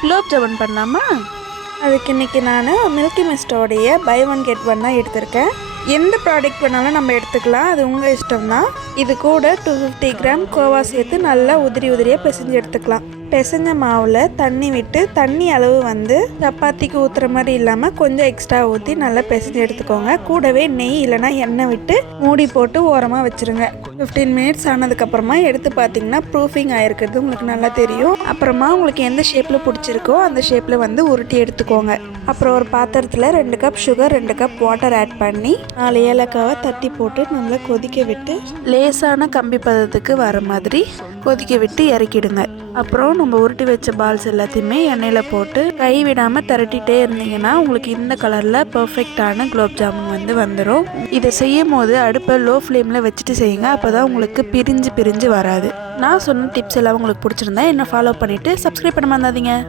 குலோப் ஜாமுன் பண்ணலாமா? அதுக்கு இன்றைக்கி நான் மில்கி மிஸ்டோடைய பை ஒன் கெட் ஒன் தான் எடுத்திருக்கேன். எந்த ப்ராடக்ட் வேணாலும் நம்ம எடுத்துக்கலாம், அது உங்கள் இஷ்டம் தான். இது கூட 250 கிராம் கோவா சேர்த்து நல்லா உதிரியாக பிசைஞ்சு எடுத்துக்கலாம். பிசைஞ்ச மாவில் தண்ணி விட்டு, தண்ணி அளவு சப்பாத்திக்கு ஊற்றுற மாதிரி இல்லாமல் கொஞ்சம் எக்ஸ்ட்ரா ஊற்றி நல்லா பிசைஞ்சு எடுத்துக்கோங்க. கூடவே நெய் இல்லைனா எண்ணெய் விட்டு மூடி போட்டு ஓரமாக வச்சுருங்க. 15 மினிட்ஸ் ஆனதுக்கப்புறமா எடுத்து பார்த்தீங்கன்னா ப்ரூஃபிங் ஆகிருக்கிறது உங்களுக்கு நல்லா தெரியும். அப்புறமா உங்களுக்கு எந்த ஷேப்பில் பிடிச்சிருக்கோ அந்த ஷேப்பில் உருட்டி எடுத்துக்கோங்க. அப்புறம் ஒரு பாத்திரத்தில் 2 cup sugar, 2 cup water add பண்ணி 4 ஏலக்காவை தட்டி போட்டு நல்லா கொதிக்க விட்டு லேசான கம்பி பதத்துக்கு வர மாதிரி கொதிக்க விட்டு இறக்கிடுங்க. அப்புறம் நம்ம உருட்டி வச்ச பால்ஸ் எல்லாத்தையுமே எண்ணெயில் போட்டு கை விடாமல் திரட்டிகிட்டே இருந்தீங்கன்னா உங்களுக்கு இந்த கலரில் பர்ஃபெக்டான குலோப் ஜாமுன் வந்துடும். இதை செய்யும் போது அடுப்பை லோ ஃப்ளேமில் வச்சுட்டு செய்யுங்க, அப்போ தான் உங்களுக்கு பிரிஞ்சு வராது. நான் சொன்ன டிப்ஸ் எல்லாம் உங்களுக்கு பிடிச்சிருந்தா என்ன ஃபாலோ பண்ணிவிட்டு சப்ஸ்கிரைப் பண்ண மறந்துடாதீங்க.